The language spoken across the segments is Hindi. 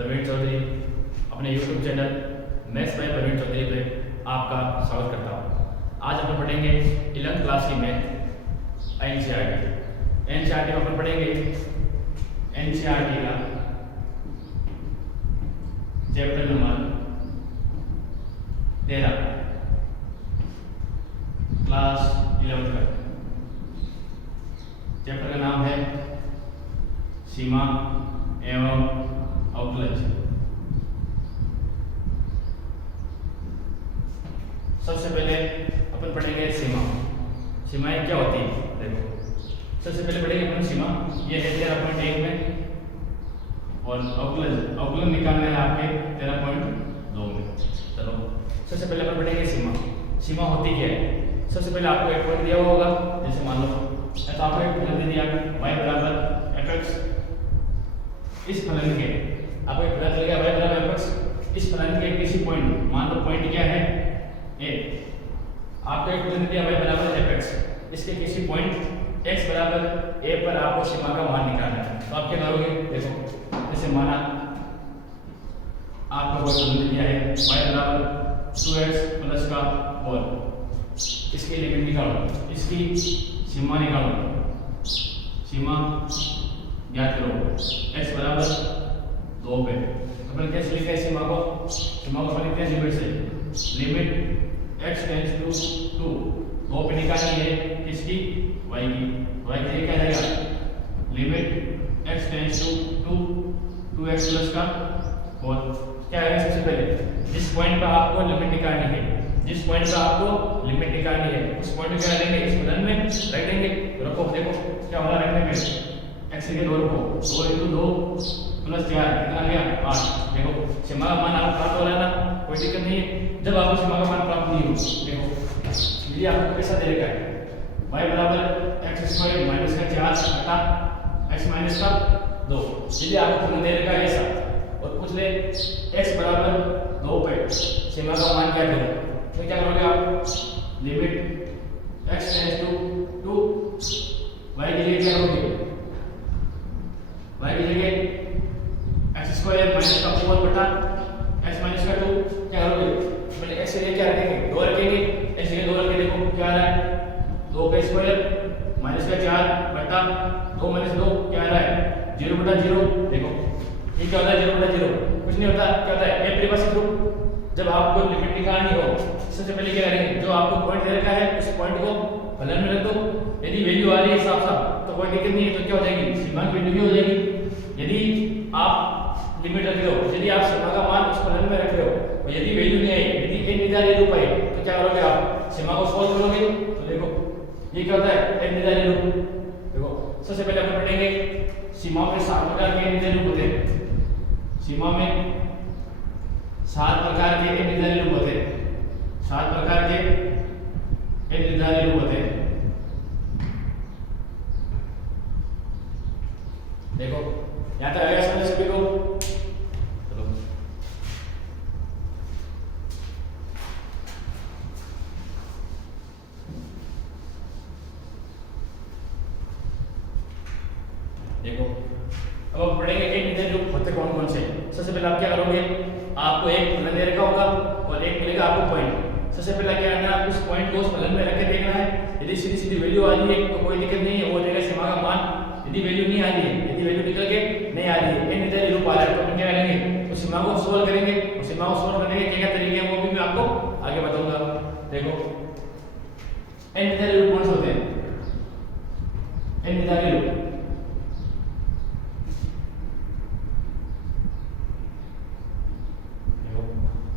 प्रवीण चौधरी अपने YouTube channel maths by Praveen Choudhary पे आपका स्वागत करता हूँ। आज हम पढ़ेंगे 11th क्लास की मैथ एनसीईआरटी में अपन पढ़ेंगे एनसीईआरटी का चैप्टर नंबर 13 क्लास 11th का। चैप्टर का नाम है सीमा एवं अवकलज। सबसे पहले अपन पढ़ेंगे सीमा। सीमाएं क्या होती है देखो। सबसे पहले पढ़ेंगे अपन सीमा, ये है 13.1 में, और अवकलन निकालना है आपके 13.2 में। चलो सबसे पहले अपन पढ़ेंगे सीमा। सीमा होती क्या है? सबसे पहले आपको एक पॉइंट दिया हुआ होगा, जैसे मान लो तो आपको एक फलन दे दिया y बराबर fx। इस फलन के आपको एक फलन दिया y बराबर fx। इस फलन के किसी पॉइंट, मान लो पॉइंट क्या है a, आपको एक फलन दिया y बराबर fx। इसके किसी पॉइंट x बराबर a पर आपको सीमा का मान निकालना है। तो आप क्या करोगे? देखो जैसे माना आपको कोई फलन दिया है y बराबर 2x प्लस का 4। इसकी लिमिट निकालो, इसकी सीमा निकालो, सीमा ज्ञात करो x बराबर 2 पे। अपन कैसे लिखते हैं सीमा को? सीमा को अपन लिखते हैं लिमिट से। लिमिट x टेंड्स टू 2 पे निकालनी है किसकी? y की। y के लिए क्या रहेगा? Limit x tends to 2x plus का 4। क्या है? सबसे पहले जिस पॉइंट पर आपको लिमिट निकालनी है, जिस पॉइंट पर आपको लिमिट निकालनी है उस पॉइंट में क्या करेंगे? इस फलन में रख देंगे। रखो, देखो क्या हो रहा है रखने में। x के 2 रखो, 2 into 2 प्लस 4 कितना आ गया? 8। देखो सीमा का मान आपको प्राप्त हो रहा है ना, कोई दिक्कत नहीं है। जब आपको सीमा का मान प्राप्त नहीं हो, देखो ये आपको कैसा दे रखा है? y बराबर x स्क्वायर माइनस का 4 घटा x माइनस का 2। यदि आपको फलन दे रखा है ऐसा और पूछ ले x बराबर 2 पे सीमा का मान क्या करें, तो क्या करोगे आप? Limit x tends to y के लिए क्या करोगे? y की जगह x स्क्वायर माइनस का 4 बटा x माइनस का 2 क्या करोगे? पहले x के लिए क्या रखेंगे? 2 रखेंगे। x के 2 रख के देखो क्या आ रहा है? 2 का स्क्वायर माइनस का 4 बटा 2 माइनस 2 क्या आ रहा है? 0 बटा 0। देखो ये क्या होता है? 0 बटा 0 कुछ नहीं होता। क्या होता है? a परिभाषित रूप। जब आपको लिमिट निकालनी हो सबसे पहले क्या करेंगे? जो आपको पॉइंट दे रखा है उस पॉइंट को फलन में रख दो। यदि वैल्यू आ रही है साफ साफ तो कोई दिक्कत नहीं है, तो क्या हो जाएगी? सीमा की वैल्यू भी हो जाएगी। यदि आप लिमिट रख रहे हो, यदि आप सीमा का मान उस फलन में रख रहे हो और यदि वैल्यू नहीं आई, यदि n निर्धारित रूप है, तो क्या करोगे आप? सीमा को सॉल्व करोगे। तो देखो ये क्या होता है? n निर्धारित रूप। देखो सबसे पहले अपन पढ़ेंगे सीमा में 7 प्रकार के निर्धारित रूप होते हैं। सीमा में 7 प्रकार के निर्धारित रूप होते हैं। 7 प्रकार के निर्धारित रूप होते हैं। देखो यहाँ तक आया समझ सभी को? चलो देखो अब हम पढ़ेंगे कि निर्धारित रूप होते कौन कौन से। सबसे पहले आप क्या करोगे? आपको एक फलन दे रखा होगा और एक मिलेगा आपको पॉइंट। सबसे पहले क्या करना है? उस पॉइंट को उस फलन में रख के देखना है। यदि सीधी सीधी वैल्यू आ रही है तो कोई दिक्कत नहीं है, वो देगा सीमा का मान। यदि वैल्यू नहीं आ रही है, यदि वैल्यू निकल के नहीं आ रही है, n निर्धारित रूप आ रहा है, तो अपन क्या करेंगे? तो सीमा को सोल्व करेंगे। और सीमा को सोल्व करने के क्या क्या तरीके हैं वो भी मैं आपको आगे बताऊंगा। देखो n निर्धारित रूप कौन से होते हैं? n निर्धारित रूप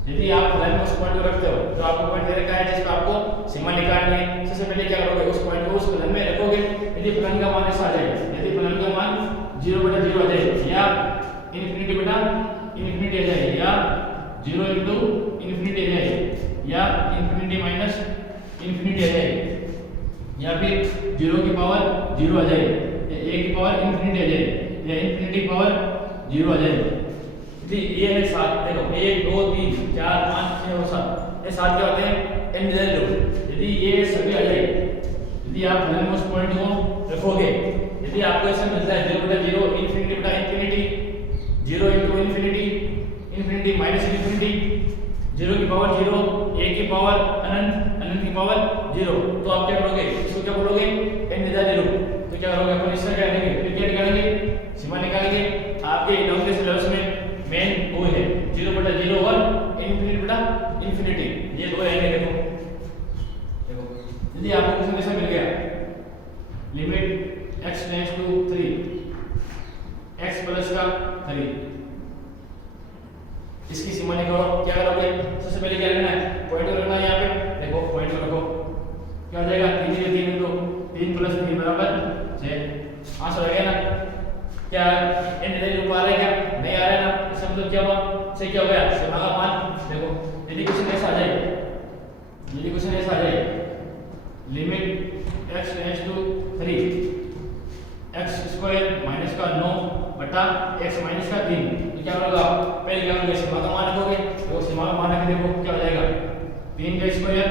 यदि आप फलन में उस पॉइंट को रखते हो तो आपको पॉइंट दे रखा है जिस पर आपको सीमा निकालनी है। सबसे पहले क्या करोगे? उस पॉइंट को उस फलन में रखोगे। यदि फलन का मान ऐसा आ जाए, यदि फलन का मान 0 बटा 0 आ जाए, या इनफिनिटी बटा इनफिनिटी आ जाए, या 0 into इनफिनिटी आ जाए, या इनफिनिटी माइनस इनफिनिटी आ जाए, या फिर 0 की पावर 0 आ जाए, या 1 की पावर इनफिनिटी आ जाए, या इनफिनिटी पावर 0 आ जाए। ये है 7। देखो 1 2 3 4 5 6 और 7, ये 7 क्या होते हैं? n निर्धारित रूप। यदि ये सभी आ जाए, यदि आप फलन में उस पॉइंट को रखोगे, यदि आपको ऐसा मिलता है 0 बटा 0 इनफिनिटी बटा infinity 0 into infinity infinity minus infinity, 0 की पावर 0, a की पावर अनंत, अनंत की पावर 0। तो आप क्या करोगे, इसको क्या बोलोगे, n निदा 0। तो क्या करोगे, अपन इसका क्या करेंगे, फिर क्या निकालेंगे, सीमा निकालेंगे। आपके इनोग्रेस सिलेबस में मेन वो है 0/0 और इन्फिनिटी, ये दो रहेंगे। देखो यदि आपको क्वेश्चन ऐसा मिल गया, limit x tends to 3, x plus का 3, इसकी सीमा निकालो। क्या करोगे, सबसे पहले क्या करना है, पॉइंट रखना है यहाँ पे। देखो पॉइंट रखो, क्या हो जाएगा, 3 में 3 दो, 3 + 3 = 6। आंसर आ गया ना। क्या n निदा रूप आ रहा है, क्या नहीं आ रहा है ना, इसका मतलब क्या हुआ, से क्या हो गया, सीमा का मान। देखो यदि क्वेश्चन ऐसा आ जाए, यदि क्वेश्चन ऐसा आ जाए, limit x tends to 3, x² minus का 9 बटा x माइनस का 3, तो क्या होगा, पहले क्या करोगे, सीमा का मान रखोगे। तो सीमा का मान रख के देखो क्या हो जाएगा, 3 का स्क्वायर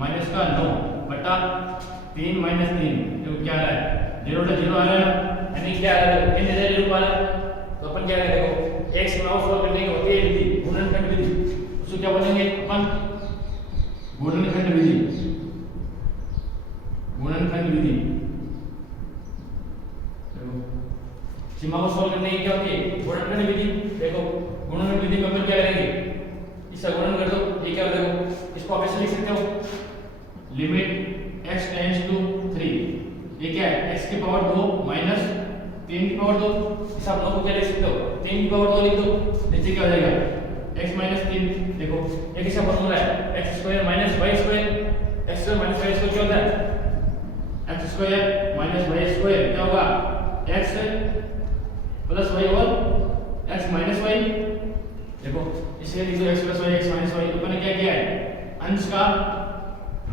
माइनस का 9 बटा 3 माइनस 3, तो क्या आ रहा है, 0/0 आ रहा है, यानी क्या आ रहा है, n निदा रूप आ रहा है। तो अपन क्या करें, देखो एक सीमा को सॉल्व करने की होती है विधि, गुणनखंड विधि। उसको क्या बोलेंगे अपन, गुणनखंड विधि, गुणनखंड विधि। सीमा को सॉल्व करने की क्या होती है, गुणनखंड विधि। देखो गुणनखंड विधि में अपन क्या करेंगे, इसका गुणन कर दो, ये क्या हो, देखो इसको आप ऐसे लिख सकते हो, लिमिट x टेंड्स टू 3, ये क्या है, x की पावर 2 माइनस 3 की पावर 2, इस आप लोगों को क्या लिख सकते हो, 3 की पावर 2 लिख दो, नीचे क्या हो जाएगा, x माइनस 3। देखो ये किसका फॉर्मूला है, x² minus y², x² minus y² क्या होता है, x² माइनस y² क्या होगा, x प्लस y और x माइनस y। देखो इसे लिख दो, x plus y, x minus y। अपन ने क्या किया है, अंश का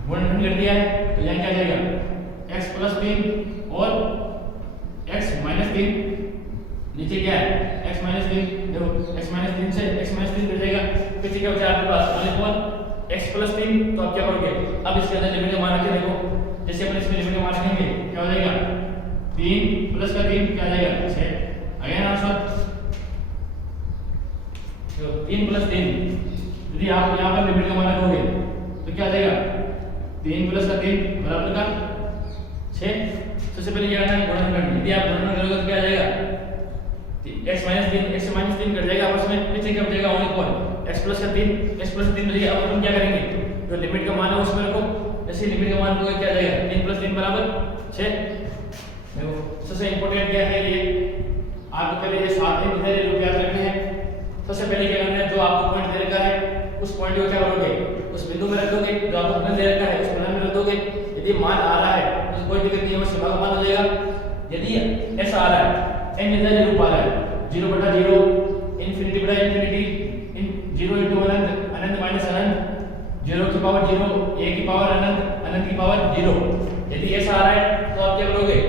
गुणनखंड कर दिया है, तो यहाँ क्या जाएगा, x प्लस 3 और x माइनस 3, नीचे क्या है, x माइनस 3। देखो x माइनस 3 से x माइनस 3 कट जाएगा, पीछे क्या बचा आपके पास, -1 x प्लस 3। तो आप क्या करोगे, अब इसके अंदर लिमिट का मान रखें। देखो जैसे अपन इसमें लिमिट का मान रखेंगे, क्या हो जाएगा, 3 प्लस का 3 क्या आ जाएगा, 6 आ गया ना आंसर। तो 3 + 3, यदि आप यहाँ पर लिमिट का मान रखोगे तो क्या आ जाएगा, 3 + का 3 बराबर का 6। सबसे पहले क्या करना है, गुणनखंड। यदि आप गुणन करोगे तो क्या आ जाएगा, x minus 3, x minus 3 cut जाएगा आपस में, पीछे क्या बचेगा, x प्लस का 3, x प्लस 3 बचेगा। अब हम क्या करेंगे, जो लिमिट का मान है उसमें रखो, जैसे लिमिट का मान रखोगे क्या आ जाएगा, 3 + 3 = 6। देखो सबसे इंपॉर्टेंट क्या है, ये आपको पहले ये 7 निदा रूप याद रखने हैं। सबसे पहले क्या करना है, जो आपको पॉइंट दे रखा है उस पॉइंट को क्या करोगे, उस बिंदु में रख दोगे, जो आपको पॉइंट दे रखा है उस पॉइंट में रख दोगे। यदि मान आ रहा है तो कोई दिक्कत नहीं है, वो सीमा का मान हो जाएगा। यदि ऐसा आ रहा है, n निदा रूप आ रहा है, 0/0, इन्फिनिटी/इन्फिनिटी, 0 × अनंत, अनंत माइनस अनंत, 0 की पावर 0, a की पावर अनंत, अनंत की पावर 0। यदि ऐसा आ रहा है तो आप क्या करोगे,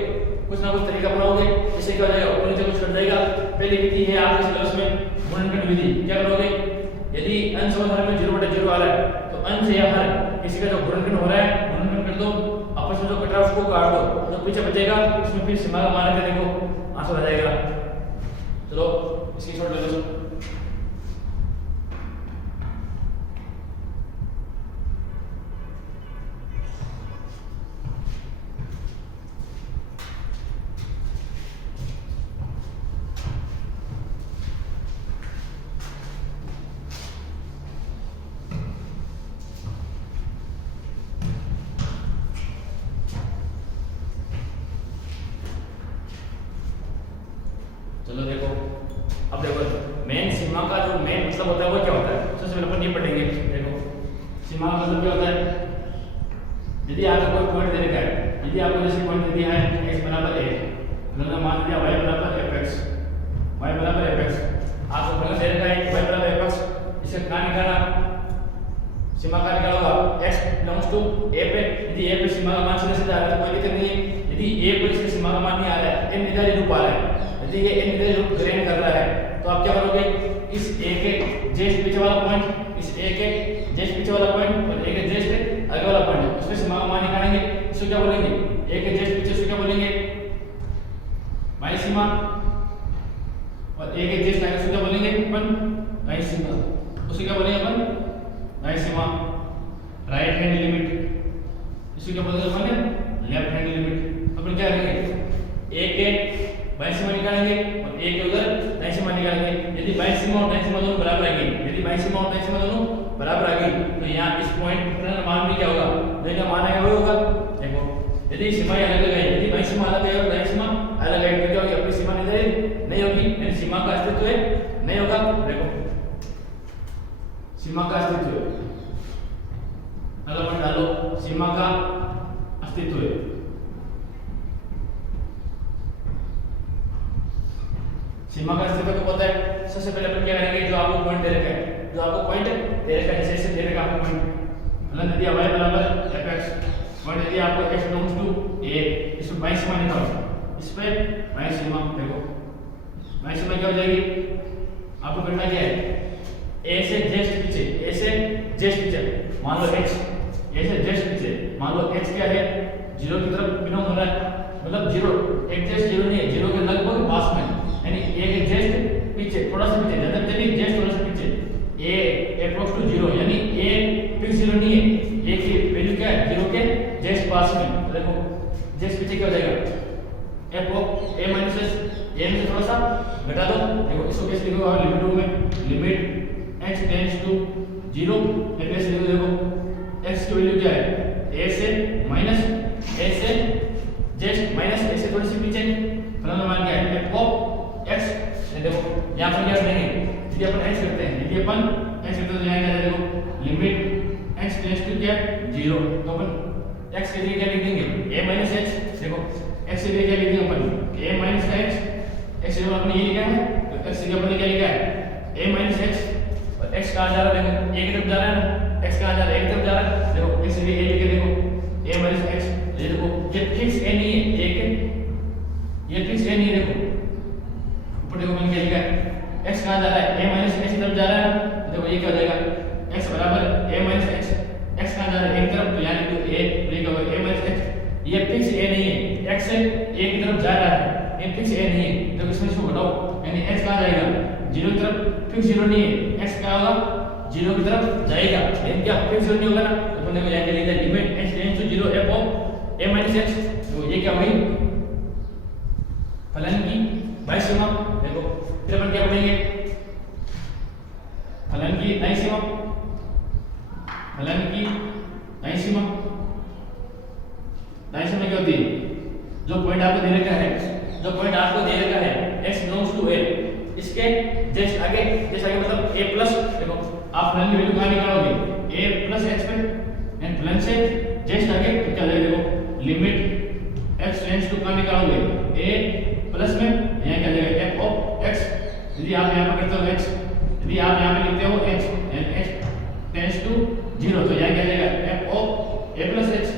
कुछ ना कुछ तरीका अपनाओगे, इससे क्या हो जाएगा, ऊपर नीचे कुछ कट जाएगा। पहली विधि है आपके सिलेबस में गुणनखंड विधि। क्या करोगे, यदि अंश और हर में 0/0 आ रहा है तो अंश या हर किसी का जो गुणनखंड हो रहा है गुणनखंड कर दो, आपस में जो कट रहा है उसको काट दो, जो पीछे बचेगा उसमें फिर सीमा का मान रख, देखो आंसर आ जाएगा। चलो इसकी शॉर्ट ले लो। चलो देखो, अब देखो मेन सीमा का जो मेन मतलब होता है वो क्या होता है, सबसे पहले अपन ये पढ़ेंगे। देखो सीमा का मतलब क्या होता है, यदि आपको कोई पॉइंट दे रखा है, यदि आपको जैसे पॉइंट दे दिया है x बराबर a, मतलब मान लिया y बराबर fx, y बराबर fx, आपको पॉइंट दे रखा है y बराबर fx, इसे क्या निकालना, सीमा का निकालोगा x बिलोंग्स टू a पे। यदि a पे सीमा का मान सीधे आ रहा है तो कोई दिक्कत नहीं है। यदि a पर इसके सीमा का मान नहीं आ रहा है, n निदा रूप आ रहा है, यदि ये n निदा रूप ग्रहण कर रहा है तो आप क्या करोगे, इस a के जस्ट पीछे वाला पॉइंट, इस a के जस्ट पीछे वाला पॉइंट और a के जस्ट आगे वाला पॉइंट, उसमें सीमा का मान निकालेंगे। इसको क्या बोलेंगे, a के जस्ट पीछे, उसको क्या बोलेंगे, बाह्य सीमा, और a के जस्ट आगे उसको क्या बोलेंगे अपन बाई सीमा, उसे क्या बोलेंगे अपन, बाई सीमा। राइट हैंड लिमिट, इसे क्या बोलेंगे अपन, लेफ्ट हैंड लिमिट। अपन क्या करेंगे, एक के बाई सीमा निकालेंगे और एक के उधर दाई सीमा निकालेंगे। यदि बाई सीमा और दाई सीमा दोनों बराबर आ गई, यदि बाई सीमा और दाई सीमा दोनों बराबर आ गई, तो यहाँ इस पॉइंट का मान भी क्या होगा, जो का मान है वो होगा। देखो यदि सीमाएं अलग अलग है, यदि बाई सीमा अलग है और दाई सीमा अलग है, तो क्या होगी, अपनी सीमा नहीं होगी, यानी सीमा का अस्तित्व है नहीं होगा। देखो सीमा का अस्तित्व है, मतलब डालो सीमा का अस्तित्व है। सीमा का अस्तित्व कब होता है, सबसे पहले अपन क्या करेंगे, जो आपको पॉइंट दे रखा है, जो आपको पॉइंट दे रखा है, जैसे दे रखा है आपको पॉइंट, मतलब यदि y बराबर fx, पॉइंट यदि आपको x बिलोंग्स टू a, इसमें बाई सीमा निकालो, इस पे बाई सीमा। देखो बाई सीमा क्या हो जाएगी, आपको करना क्या है, a से जस्ट पीछे, a से जस्ट पीछे, मान लो x, a से जस्ट पीछे, मान लो x क्या है, 0 की तरफ बिलोंग हो रहा है, मतलब 0 एग्जैक्ट 0 नहीं है, 0 के लगभग पास में, यानी a के जस्ट पीछे, थोड़ा सा पीछे, ज्यादा पीछे नहीं, जस्ट थोड़ा सा पीछे, a अप्रोक्स टू 0, यानी a फिक्स 0 नहीं है, a की वैल्यू क्या है, 0 के जस्ट पास में। देखो जस्ट पीछे क्या हो जाएगा, f of a minus s, a में से थोड़ा सा घटा दो। देखो इसको कैसे लिखोगे, और लिमिट में लिमिट x टेंड्स टू 0, ये कैसे लिखोगे, देखो x की वैल्यू क्या है, a से माइनस a से जस्ट माइनस a से थोड़ी सी पीछे, फलन मान क्या है, f ऑफ x। देखो यहां पर क्या करेंगे, यदि अपन x करते हैं, यदि अपन x करते हैं तो यहां क्या है, देखो लिमिट x टेंड्स टू क्या 0, तो अपन x के लिए क्या लिख देंगे, a माइनस h। देखो x के लिए क्या लिख देंगे अपन, a माइनस h, x से अपन ये लिखा है, तो x से अपन ने क्या लिखा है, a माइनस h, और x कहां जा रहा है, देखो a की तरफ जा रहा है ना, x कहां जा रहा है, a की तरफ जा रहा है। देखो x के लिए a लिखे, देखो a माइनस h, ये देखो ये फिक्स a नहीं है, a के ये फिक्स a नहीं है। देखो ऊपर देखो मैंने क्या लिखा है, x कहां जा रहा है, a माइनस h की तरफ जा रहा है ना, देखो ये क्या हो जाएगा, x बराबर a माइनस h, x कहां जा रहा है, a की तरफ, तो यानी तो a, ये क्या होगा, a माइनस h, ये फिक्स a नहीं है, x से a की तरफ जा रहा है, ये फिक्स a नहीं है, तो इसमें इसको घटाओ, यानी h कहां जाएगा, 0 की तरफ, फिक्स 0 नहीं है, x क्या होगा, 0 की तरफ जाएगा, लेकिन क्या फिक्स 0 नहीं होगा ना, तो अपन देखो यहां लिखा है limit h tends to 0 f of a minus h, तो ये क्या हुई, फलन की बाई सीमा। देखो फिर अपन क्या पढ़ेंगे, फलन की दाई सीमा, फलन की दाई सीमा। दाई सीमा क्या होती है, जो पॉइंट आपको दे रखा है, जो पॉइंट आपको दे रखा है x बिलोंग्स टू a, इसके जस्ट आगे मतलब a प्लस, देखो आप फलन की वैल्यू कहां निकालोगे, a प्लस h पे, एंड फलन से जस्ट आगे तो क्या जाएगा, देखो लिमिट x टेंड्स टू कहां निकालोगे, a प्लस में, यहाँ क्या जाएगा, f ऑफ x। यदि आप यहाँ पर करते हो x, यदि आप यहाँ पे लिखते हो x and x tends to 0, तो यहाँ क्या जाएगा, f of a plus h,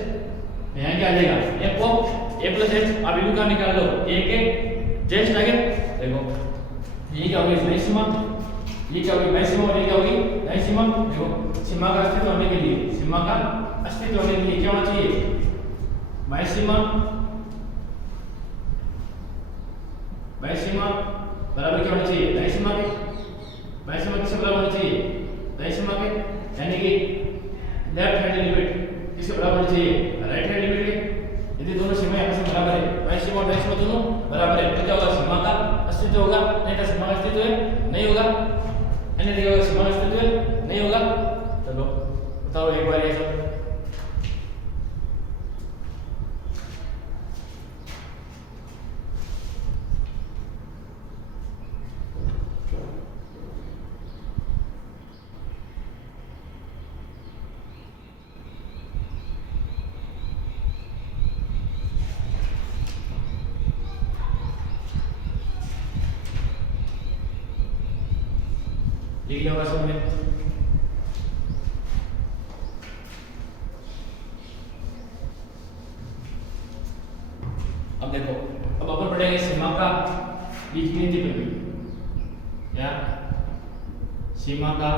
यहाँ क्या आ जाएगा, f of a plus h। आप वैल्यू कहां निकाल लो, a के जस्ट आगे। देखो ये क्या होगी, दाई सीमा, ये क्या होगी बाई सीमा, और ये क्या होगी दाई सीमा। देखो सीमा का अस्तित्व होने के लिए, सीमा का अस्तित्व होने के लिए क्या होना चाहिए, बाई सीमा, बाई सीमा बराबर क्या होना चाहिए, दाई सीमा के। बाई सीमा किससे बराबर होना चाहिए, दाई सीमा के, यानी कि लेफ्ट हैंड लिमिट किससे बराबर होना चाहिए, राइट हैंड लिमिट के। यदि दोनों सीमाएं आपस में बराबर है, बाई सीमा और दाई सीमा दोनों बराबर है, तो क्या होगा, सीमा का अस्तित्व होगा, नहीं तो सीमा का अस्तित्व है नहीं होगा, यानी देखो सीमा का अस्तित्व नहीं होगा। चलो बताओ एक बार ये सब, लिख लिया होगा सबने। अब देखो, अब अपन पढ़ेंगे सीमा का बीजगणितीय प्रमेय। क्या, सीमा का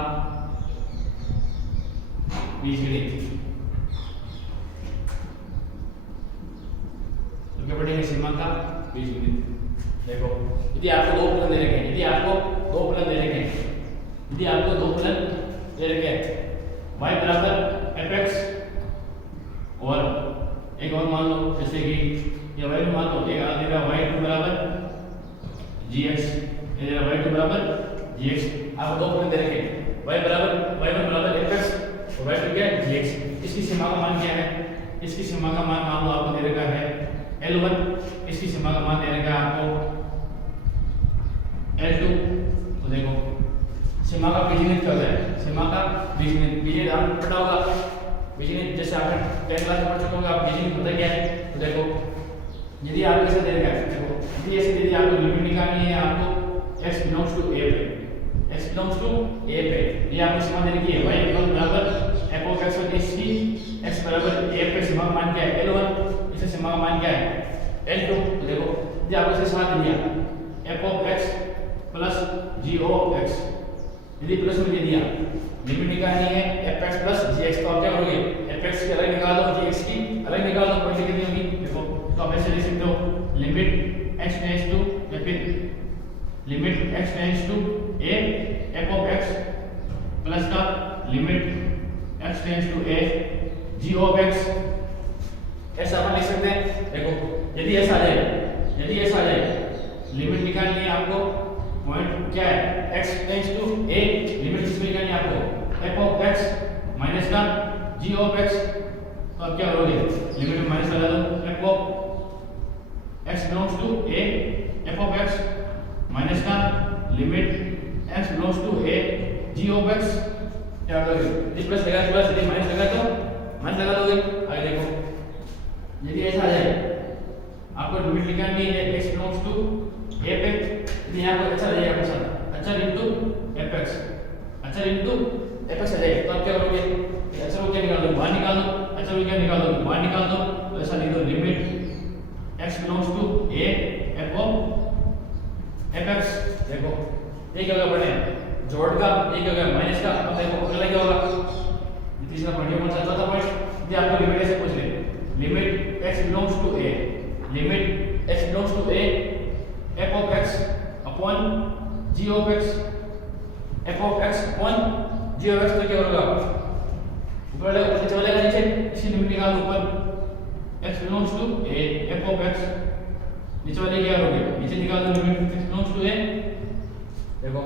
बीजगणित, तो क्या पढ़ेंगे, सीमा का बीजगणित। देखो यदि आपको दो फलन दे रखे हैं, यदि आपको दो फलन दे रखे हैं, यदि आपको दो फलन दे रखे हैं y बराबर fx और एक और मान लो जैसे कि ये y मान लो एक दे रहा y2 बराबर gx, ये दे रहा y2 बराबर gx। आपको दो फलन दे रखे हैं y बराबर y1 बराबर fx और y2 क्या है gx। इसकी सीमा का मान क्या है? इसकी सीमा का मान मान लो आपको दे रखा है L1, इसकी सीमा का मान दे रखा है आपको L2। तो देखो सीमा का बीजगणित क्या होता है? सीमा का बीजगणित आपने पढ़ा होगा। बीजगणित जैसे आपने 10th क्लास में पढ़ चुके होंगे आप बीजगणित होता क्या है। तो देखो यदि आपको ऐसे दे रखा है, देखो यदि ऐसे यदि आपको लिमिट निकालनी है आपको x बिलोंग्स टू a पे, x बिलोंग्स टू a पे ये आपको सीमा दे रखी है y बराबर f ऑफ x और इसकी x बराबर a पे सीमा का मान क्या है L1, इसे सीमा का मान क्या है L2। तो देखो यदि आपको इसे सीमा दे दिया f of x plus g of x, यदि प्लस में दे दिया लिमिट निकालनी है fx प्लस gx, तो आप क्या करोगे fx की अलग निकाल दो gx की अलग निकाल दो, पॉइंट कितनी होगी देखो। तो आप ऐसे लिख सकते हो लिमिट x टेंड्स टू या फिर limit x tends to a f of x plus का limit x tends to a g of x, ऐसा अपन लिख सकते हैं। देखो यदि ऐसा आ जाए लिमिट निकालनी है आपको, पॉइंट क्या है x tends to a, limit किसमें निकालनी है आपको f ऑफ x माइनस का g ऑफ x। तो अब क्या करोगे लिमिट में माइनस लगा दो f of x belongs to a f of x minus का limit x belongs to a g of x। क्या करोगे यदि प्लस लगा प्लस, यदि माइनस लगा तो माइनस लगा दोगे। आगे देखो यदि ऐसा आ जाए आपको लिमिट निकालनी है x बिलोंग्स टू a पे, यदि यहाँ पर अच्छा रहेगा आपके साथ अच्छा इनटू fx, अच्छा इनटू fx आ जाए तो आप क्या करोगे अच्छा को क्या निकाल दो बाहर निकाल दो, अच्छा को क्या निकाल दो बाहर निकाल दो। तो ऐसा लिख दो limit x belongs to a f of fx। देखो ये क्या होगा बने जोड़ का, ये क्या होगा माइनस का। अब देखो अगला क्या होगा तीसरा पॉइंट कौन सा चौथा पॉइंट, यदि आपको लिमिट ऐसे पूछ ले limit x belongs to a, limit x belongs to a f of x upon g of x, f of x upon g of x। तो क्या होगा ऊपर वाले नीचे वाले का नीचे इसी लिमिट निकाल ऊपर x belongs to a f of x, नीचे वाले क्या करोगे नीचे निकाल दो limit x belongs to a। देखो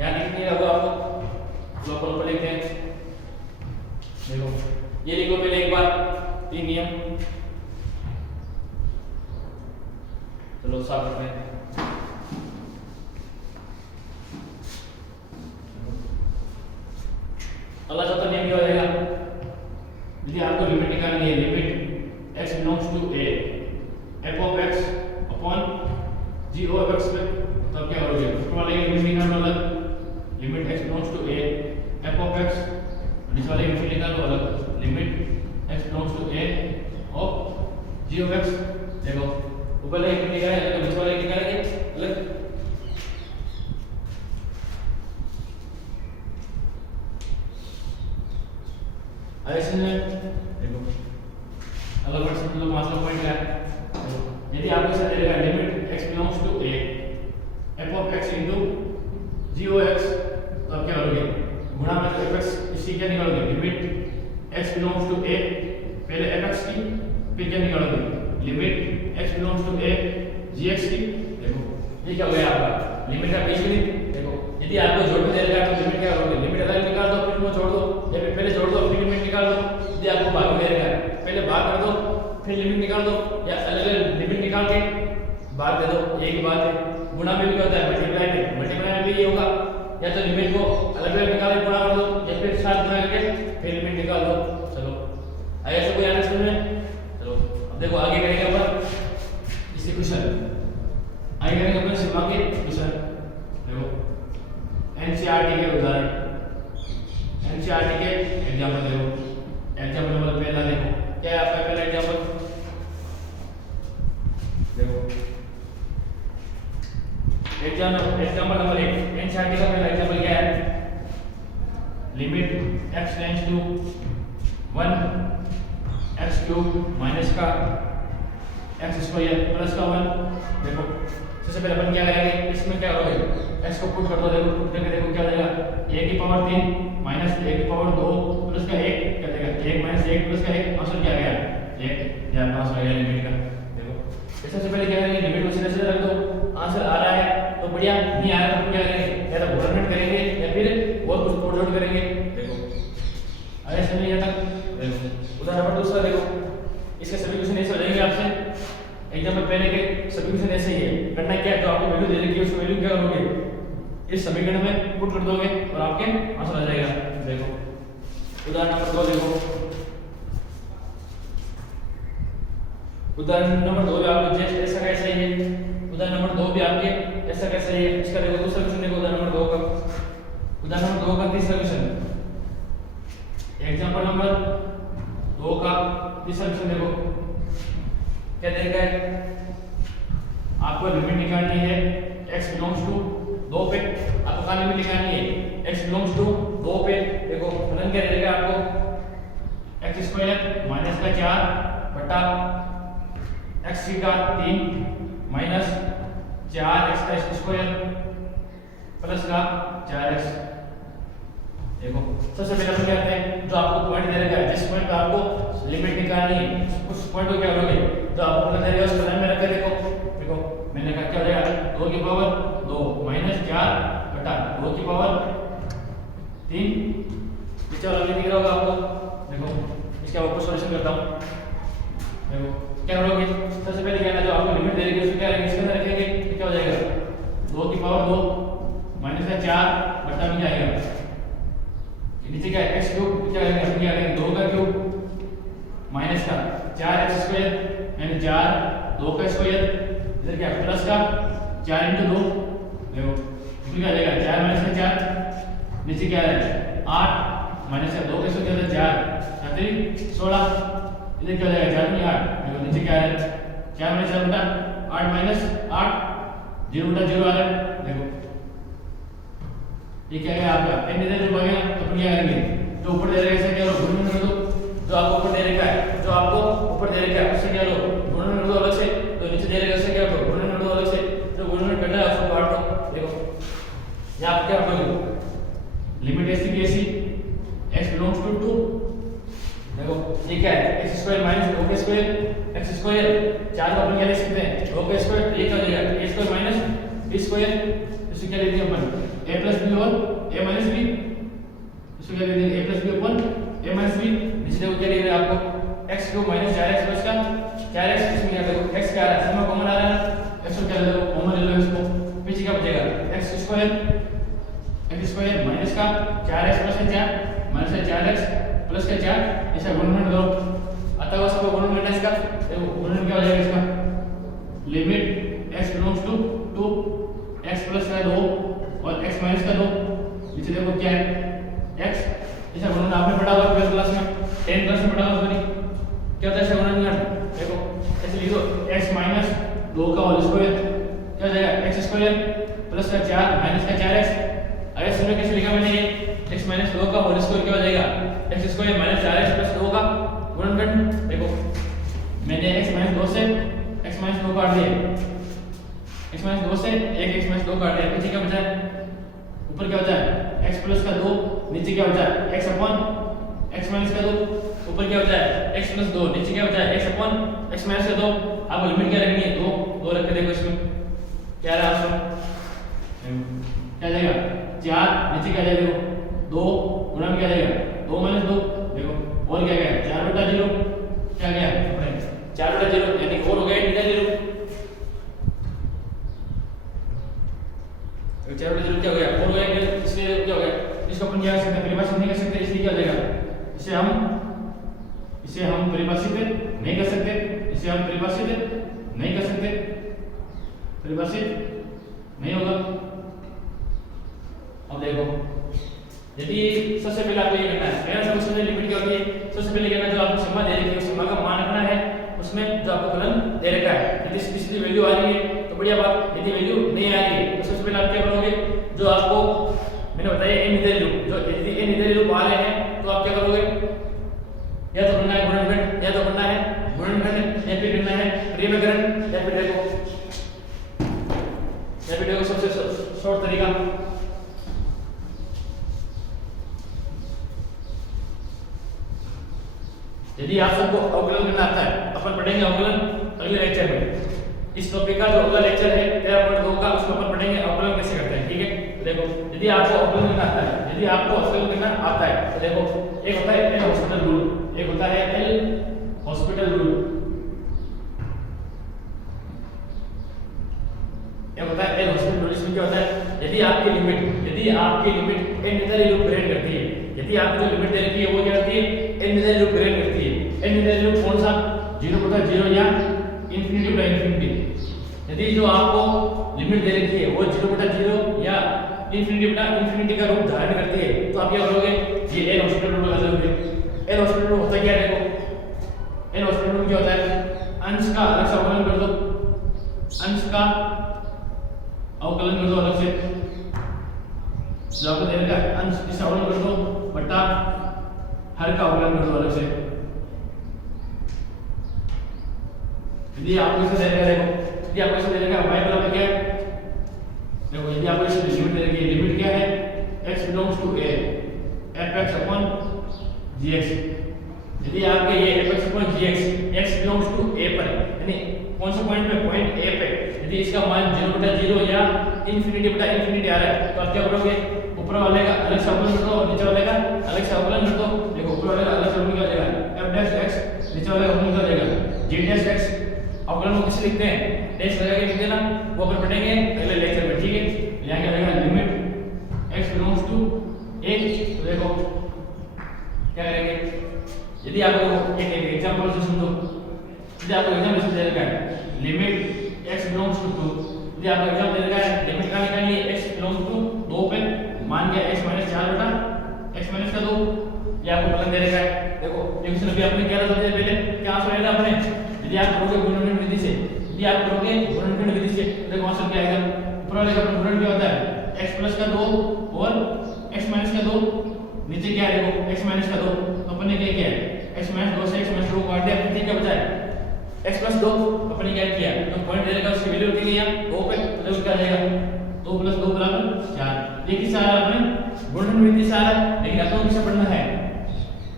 यहां लिख नहीं रहा आपको जो अपन ऊपर लिखते हैं। देखो ये लिखो पहले एक बार तीन नियम, चलो साफ करते हैं। अगला चौथा नियम क्या हो जाएगा, यदि आपको लिमिट निकालनी है limit x belongs to a f of x upon g of x पे, तो अब क्या करोगे ऊपर वाले की लिमिट निकालो अलग, limit x belongs to a f of x, नीचे वाले की लिमिट निकालो अलग, limit x belongs to a of g of x। देखो ऊपर वाले की लिमिट निकाले अलग, नीचे वाले की निकालेंगे अलग। ऐसे में देखो अलग वर्ड समझ लो पांचवा पॉइंट क्या है। यदि आपको ऐसा दे रखा है limit x belongs to a f of x into g of x, तो आप क्या करोगे गुणा में fx, इसकी क्या निकालोगे limit x belongs to a, पहले fx की फिर क्या निकालोगे limit x belongs to a gx की। देखो ये क्या हो गया आपका लिमिट का बीजगणित। देखो यदि आपको जोड़ में दे रखा है तो लिमिट क्या करोगे लिमिट अलग निकाल दो फिर वो जोड़ दो, या फिर पहले जोड़ दो फिर लिमिट निकाल दो। यदि आपको भाग में दे रखा है पहले भाग कर दो फिर लिमिट निकाल दो, या अलग अलग लिमिट निकाल के भाग दे दो। एक बात है गुणा में भी क्या होता है मल्टीप्लाई में भी ये होगा, या तो लिमिट को अलग अलग निकाल के गुणा कर दो या फिर साथ गुणा करके फिर लिमिट निकाल दो। चलो आगे से कोई आना समझ में। चलो अब देखो आगे करेंगे अपन इसी क्वेश्चन, आगे करेंगे अपन सीमा के क्वेश्चन। देखो एनसीईआरटी के उदाहरण, एनसीईआरटी के एग्जांपल देखो। एग्जांपल नंबर पहला देखो क्या है आपका पहला एग्जांपल। देखो एग्जांपल नंबर 1 एनसीईआरटी का पहला एग्जांपल क्या है limit x tends to 1 x cube minus का x स्क्वायर प्लस का 1। देखो सबसे पहले अपन क्या करेंगे, इसमें क्या करोगे, x को पुट कर दो, देखो पुट करके देखो क्या जाएगा, a की पावर 3 माइनस a की पावर 2 प्लस का 1 क्या देगा, 1 माइनस 1 प्लस का 1 आंसर क्या आ गया 1, या आंसर आ गया लिमिट का। देखो सबसे पहले क्या करेंगे, लिमिट को सीधे रख दो, आंसर आ रहा है तो बढ़िया, नहीं आ रहा तो क्या करेंगे, या तो गवर्नमेंट करेंगे या फिर और कुछ तोड़ जोड़ करेंगे। देखो आगे समझ लिया तक। देखो उदाहरण नंबर दूसरा, देखो इसके सभी क्वेश्चन ऐसे हो जाएंगे आपसे एग्जाम्पल पहले के सभी क्वेश्चन ऐसे ही है। करना क्या है, जो आपको वैल्यू दे रखी है उसको वैल्यू क्या करोगे, इस समीकरण में पुट कर दोगे और आपके आंसर आ जाएगा। देखो उदाहरण नंबर 2, देखो उदाहरण नंबर 2 भी आपके जस्ट ऐसा कैसा ही है, उदाहरण नंबर 2 भी आपके ऐसा कैसा ही है। इसका देखो दूसरा क्वेश्चन, देखो उदाहरण नंबर 2 का, उदाहरण नंबर 2 का तीसरा क्वेश्चन, एग्जांपल नंबर 2 का तीसरा क्वेश्चन देखो क्या दे रखा है, आपको लिमिट निकालनी है x बिलोंग्स टू 2 पे, आपको कहां लिमिट निकालनी है, x बिलोंग्स टू 2 पे। देखो फलन क्या रहेगा आपको, x स्क्वायर माइनस का 4 बटा x का 3 माइनस 4x का स्क्वायर प्लस का 4x। देखो सबसे पहले अपन क्या करते हैं, जो आपको पॉइंट दे रखा है, जिस पॉइंट पे आपको लिमिट निकालनी है उस पॉइंट को क्या करोगे, जो आपको पता दे रखा है उस फलन में रख के देखो मैंने कहा क्या हो जाएगा, 2 की पावर 2 माइनस 4 बटा 2 की पावर 3, पिक्चर वाला दिख रहा होगा आपको। देखो इसका वापस सॉल्यूशन करता हूं। देखो क्या करोगे, सबसे पहले क्या है, जो आपको लिमिट दे रखी है उसको क्या रखेंगे, इसके अंदर रखेंगे तो क्या हो जाएगा, 2 की पावर 2 माइनस का 4 बटा में क्या आएगा, नीचे क्या है x क्यूब, क्या आएगा क्या आएगा 2 का क्यूब माइनस का 4x स्क्वायर यानी 4 2 का स्क्वायर, इधर क्या प्लस का 4 × 2। देखो इसमें क्या आ जाएगा 4 माइनस का 4, नीचे क्या आ रहा है 8 माइनस का 2 का स्क्वायर 4 7 16, इधर क्या हो जाएगा 4 में 8। देखो नीचे क्या आ रहा है 4 माइनस 4 बटा 8 माइनस 8 0 बटा 0 आ रहा है। देखो ये क्या है आपका n इधर जो बनेगा तो अपन क्या करेंगे, जो ऊपर दे रखा है इससे क्या लो गुणन कर दो, जो आपको ऊपर दे रखा है, जो आपको ऊपर दे रखा है उससे क्या लो गुणन कर दो अलग से, तो नीचे दे रखा है उससे क्या लो गुणन कर दो अलग से, जो गुणन करना है उसको काट दो। देखो यहां आप क्या करोगे, लिमिट ऐसी की ऐसी x बिलोंग्स टू 2, देखो ये क्या है x स्क्वायर माइनस 2 का स्क्वायर, x स्क्वायर 4 का अपन क्या लिख सकते हैं 2 का स्क्वायर, ये क्या हो जाएगा a square minus b square, इसे क्या लिखते हैं अपन a प्लस b और a माइनस b, इसको क्या लिखते हैं a plus b upon a minus b। नीचे देखो क्या लिख रहे हैं आपको x cube minus 4x plus का 4x, इसमें क्या देखो x क्या आ रहा है, इसमें कॉमन आ रहा है, x को क्या ले लो कॉमन ले लो, इसको पीछे क्या बचेगा x स्क्वायर माइनस का 4x प्लस का 4 माइनस का 4x प्लस का 4, ऐसा गुणन करो, अतः उसको गुणन करना है इसका। देखो गुणन क्या हो जाएगा इसका, limit x belongs to 2 x plus का 2 और x माइनस का 2, नीचे देखो क्या है x, ऐसा गुणन आपने पढ़ा होगा 12th क्लास में 10th क्लास में पढ़ा होगा, सॉरी क्या होता है ऐसा गुणन करना। देखो ऐसे लिखो x माइनस 2 का होल स्क्वायर क्या हो जाएगा x स्क्वायर प्लस का 4 माइनस का 4x। अरे सुनो कैसे लिखा मैंने ये x माइनस 2 का होल स्क्वायर क्या हो जाएगा x square minus 4x plus 2 का गुणनखंड। देखो मैंने x माइनस 2 से x माइनस 2 काट दिया, x माइनस 2 से एक x माइनस 2 काट दिया, नीचे क्या बचा है, ऊपर क्या बचा है x प्लस का 2, नीचे क्या बचा है x अपॉन x माइनस का 2, ऊपर क्या बचा है x प्लस 2, नीचे क्या बचा है x अपॉन x माइनस का 2। आपको लिमिट क्या रखनी है 2 रख के देखो इसमें क्या रहा आंसर, क्या जाएगा 4, नीचे क्या जाएगा देखो 2 गुणा में क्या जाएगा 2 माइनस 2, देखो और क्या गया 4 बटा 0, क्या गया 4 बटा 0 यानी 4 हो गया नीचे 0, 4 बटा 0 क्या हो गया 4 हो गया, इसलिए क्या हो गया, इसको अपन क्या कर सकते हैं परिभाषित नहीं कर सकते, इसलिए क्या हो जाएगा इसे हम परिभाषित नहीं कर सकते, इसे हम परिभाषित नहीं कर सकते, परिभाषित नहीं होगा। अब देखो यदि सबसे पहले आपको ये करना है, पहला समस्या में लिमिट क्या होती है, सबसे पहले करना है जो आपको सीमा दे रखी है उस सीमा का मान रखना है, उसमें जो आपको फलन दे रखा है, यदि इसकी वैल्यू आ रही है तो बढ़िया बात, यदि वैल्यू नहीं आ रही है तो सबसे पहले आप क्या करोगे, जो आपको मैंने बताया n इधर लो, जो यदि n इधर लो आ रहे हैं तो आप क्या करोगे, या तो करना है गुणनखंड, या तो करना है गुणनखंड, या फिर करना है परिमेयकरण, या फिर देखो वीडियो का सबसे शॉर्ट तरीका, यदि आप सबको अवकलन करना आता है अपन पढ़ेंगे अवकलन अगले लेक्चर में। इस टॉपिक का जो अगला लेक्चर है 13.2 का, उसमें अपन पढ़ेंगे अवकलन कैसे करते हैं। ठीक है, तो देखो यदि आपको अवकलन करना आता है, यदि आपको अवकलन करना आता है तो देखो एक होता है एल हॉस्पिटल रूल, एक होता है एल हॉस्पिटल रूल, एक होता है एल हॉस्पिटल रूल। इसमें क्या होता है, यदि आपकी लिमिट एन नियर लूप ग्रेड करती है, यदि आपकी जो लिमिट दे रखी है वो क्या करती है, एन नियर लूप ग्रेड करती है। एन नियर लूप कौन सा, 0.0 या इंफिनिटी बटा इंफिनिटी। यदि जो आपको लिमिट दे रखी है वो 0.0 या इंफिनिटी बटा इंफिनिटी का रूप धारण करती है, तो आप क्या करोगे, ये एल हॉस्पिटल रूल लगा दोगे। एल हॉस्पिटल रूल होता क्या है, देखो एल हॉस्पिटल रूल क्या होता है, अंश का अलग से अवकलन कर दो, अंश का अवकलन कर दो अलग से, जो आपको दे रखा है अंश इसका अवकलन कर दो बटा हर का अवकलन कर दो अलग से। यदि आपको इसे दे रखा है, देखो यदि आपको इसे दे रखा है y बराबर क्या है, देखो यदि आपको इसे लिमिट दे रखी है, लिमिट क्या है, x belongs to a fx upon gx। यदि आपके ये fx upon gx x belongs to a पर, यानी कौन सा पॉइंट पे, पॉइंट a पे, यदि इसका मान 0.0 या इंफिनिटी बटा इंफिनिटी आ रहा है, तो आप क्या करोगे, ऊपर वाले का अलग से अवकलन कर दो और नीचे वाले का अलग से अवकलन कर दो। देखो ऊपर वाले का अलग से अवकलन क्या हो जाएगा, f डैश x, नीचे वाले का अवकलन क्या हो जाएगा, g डैश x। अवकलन को किसे लिखते हैं, डैश लगा के लिख देना, वो अपन पढ़ेंगे अगले लेक्चर में। ठीक है, यहां क्या रहेगा, limit x belongs to a। तो देखो क्या करेंगे, यदि आपको एक एग्जांपल से समझो, यदि आपको एग्जांपल दे रखा है लिमिट x बिलोंग्स टू 2, यदि आपको एग्जांपल दे रखा है लिमिट का निकालिए x बिलोंग्स टू 2 पे, मान गया x - 4 बटा x - का 2, ये आपको फलन दे रखा है। देखो ये क्वेश्चन अभी आपने किया था थोड़ी देर पहले, क्या आंसर आएगा अपने, यदि आप करोगे गुणनखंड विधि से, यदि आप करोगे गुणनखंड विधि से, देखो आंसर क्या आएगा, ऊपर वाले का गुणन क्या होता है, x प्लस का 2 और x माइनस का 2, नीचे क्या है, देखो x माइनस का 2, तो अपन ने क्या किया है, x माइनस 2 से x माइनस 2 काट दिया, नीचे क्या बचा है x प्लस 2, अपन ने क्या किया, तो पॉइंट दे रखा है उसकी वैल्यू रखी गई यहां 2 पे, तो देखो क्या आ जाएगा, 2 प्लस 2 बराबर 4। ये किससे आ रहा है, अपने गुणनखंड विधि से आ रहा है, लेकिन अपन को किससे पढ़ना है,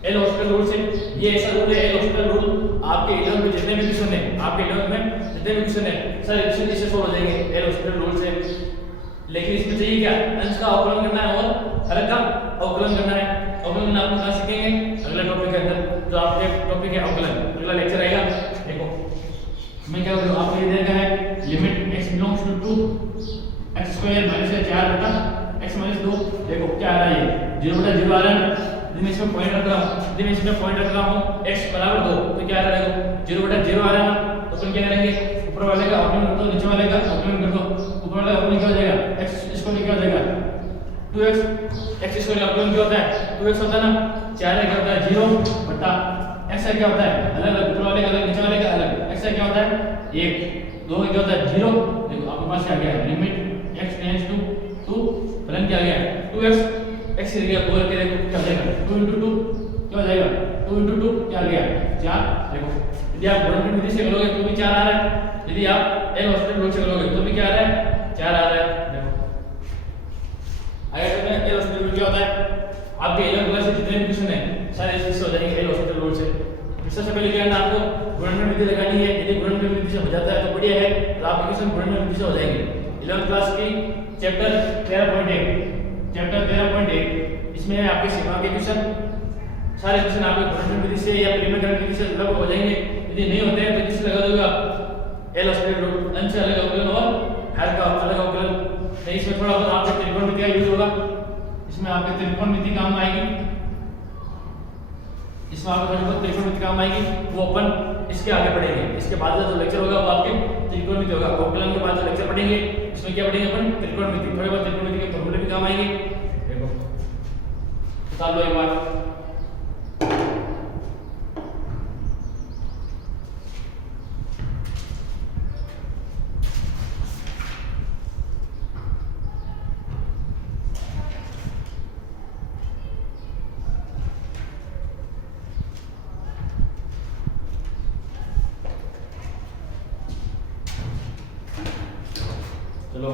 एल हॉस्पिटल रूल से। ये ऐसा रूल है एल हॉस्पिटल रूल, आपके एग्जाम में जितने भी क्वेश्चन है, आपके एग्जाम में जितने भी क्वेश्चन है सर क्वेश्चन इससे सॉल्व हो जाएंगे एल हॉस्पिटल रूल से। लेकिन इसमें चाहिए क्या, अंश का अवकलन करना है और हर का अवकलन करना है। अवकलन आप कहां सीखेंगे, अगले टॉपिक के अंदर, जो आपके टॉपिक है अवकलन, अगला लेक्चर आएगा। देखो मैं क्या करूं, आपको ये देखा है limit x belongs to 2 x square - 4 बटा x - 2, देखो क्या आ रहा है, ये 0/0 आ रहा है ना, मैं इसमें पॉइंट रख रहा हूं, यदि मैं इसमें पॉइंट रख रहा हूं x बराबर 2, तो क्या आ रहा है, 0/0 आ रहा है ना, तो अपन क्या करेंगे, ऊपर वाले का अवकलन कर दो, नीचे वाले का अवकलन कर दो। ऊपर वाला अवकलन क्या हो जाएगा, x स्क्वायर क्या हो जाएगा 2x, x स्क्वायर का अवकलन क्या होता है 2x होता है ना, 4 क्या होता है 0 बटा x क्या होता है अलग अलग, ऊपर वाले का अलग, नीचे वाले का अलग, x क्या होता है 1, 2 क्या होता है 0। देखो आपके पास क्या आ गया, लिमिट x टेंड्स टू 2, फलन क्या आ गया 2x, x से गया 2 के, देखो क्या हो जाएगा 2 * 2 क्या हो जाएगा, 2 * 2 क्या आ गया 4। देखो यदि आप गुणनखंड विधि से करोगे तो भी 4 आ रहा है, यदि आप एल हॉस्पिटल रूल से करोगे तो भी क्या आ रहा है 4 आ रहा है। देखो अगर तुम्हें एल हॉस्पिटल रूल क्या होता है, आपके 11 क्लास से जितने भी क्वेश्चन है सारे इससे हो जाएंगे एल हॉस्पिटल रूल से। सबसे पहले क्या करना, आपको गुणनखंड विधि लगानी है, यदि गुणनखंड विधि से हो जाता है तो बढ़िया है, तो आपके क्वेश्चन गुणनखंड विधि से हो जाएंगे। 11 क्लास की चैप्टर 13.1, इसमें आपके सीमा के क्वेश्चन, सारे क्वेश्चन आपके गुणनखंड विधि से या परिमेय विधि से लगभग हो जाएंगे। यदि नहीं होते हैं तो किससे लगा दोगे आप, एल हॉस्पिटल रूल, अंश से अलग अवकलन और हर का अलग अवकलन। नहीं इसमें थोड़ा बहुत आपके त्रिकोणमिति का यूज होगा, इसमें आपके त्रिकोणमिति काम आएगी, इसमें आपको थोड़ी बहुत त्रिकोणमिति काम आएगी, वो अपन इसके आगे पढ़ेंगे। इसके बाद जो लेक्चर होगा वो आपके त्रिकोणमिति होगा, अवकलन के बाद जो लेक्चर पढ़ेंगे इसमें क्या पढ़ेंगे अपन त्रिकोणमिति, थोड़े बहुत त्रिकोणमिति के फॉर्मूले भी काम आएंगे। देखो बता लो एक बार, चलो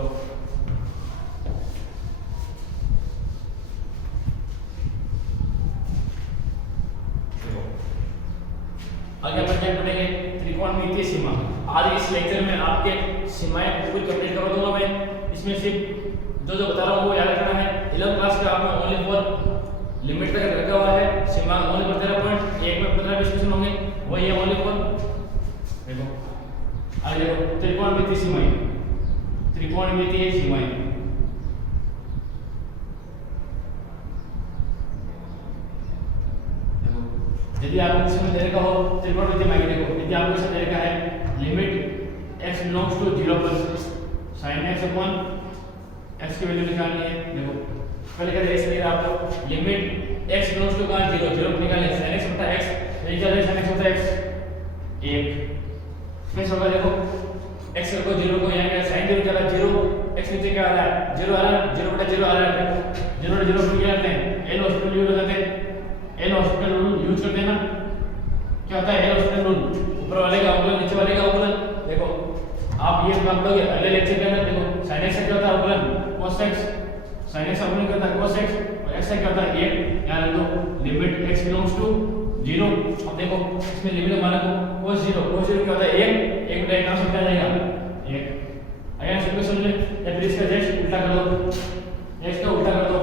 त्रिकोणमितीय सीमा। आज इस लेक्चर में आपके सीमाएं पूरी कंप्लीट कर दूंगा मैं। इसमें सिर्फ जो बता रहा हूँ वो याद रखना है। 11th क्लास का आपने ओनली फॉर लिमिट तक रखा हुआ है। सीमा ओनली फॉर 13 पॉइंट, एक में 15-20 क्वेश्चन होंगे, वही है ओनली फॉर। देखो आगे देखो त्रिकोणमितीय सीमाएं, त्रिकोणमितीय सीमाएं। यदि आपको इसमें दे रखा हो त्रिकोणमितीय मांगे, देखो यदि आपको इसमें दे रखा है लिमिट x बिलोंग्स टू 0 पर sin x अपॉन x की वैल्यू निकालनी है। देखो पहले क्या ऐसे लिखा आपको लिमिट x बिलोंग्स टू 0 0 निकालने sin x बटा x, ये क्या है sin x बटा x 1 कैसे होगा। देखो x को 0 को यहाँ क्या sin 0 क्या है 0, x नीचे क्या आ रहा है 0 आ रहा है, 0 बटा 0 आ रहा है। देखो 0 0 क्या करते हैं एल हॉस्पिटल यूज करते हैं, एल हॉस्पिटल रूल यूज करते हैं ना। क्या होता है एल हॉस्पिटल रूल, ऊपर वाले का अवकलन नीचे वाले का अवकलन। देखो आप ये काम लोगे अगले लेक्चर के अंदर। देखो sin x क्या होता है अवकलन cos x, sin x अवकलन करता है cos x, और x क्या होता है 1। यहां रख दो लिमिट x बिलोंग्स टू 0। अब देखो इसमें लिमिट माना को cos 0 क्या होता है 1 1 बटा 1 नाम से क्या जाएगा 1। अगर सिंपल समझ ले या फिर इसका जस्ट उल्टा कर दो, x का उल्टा कर दो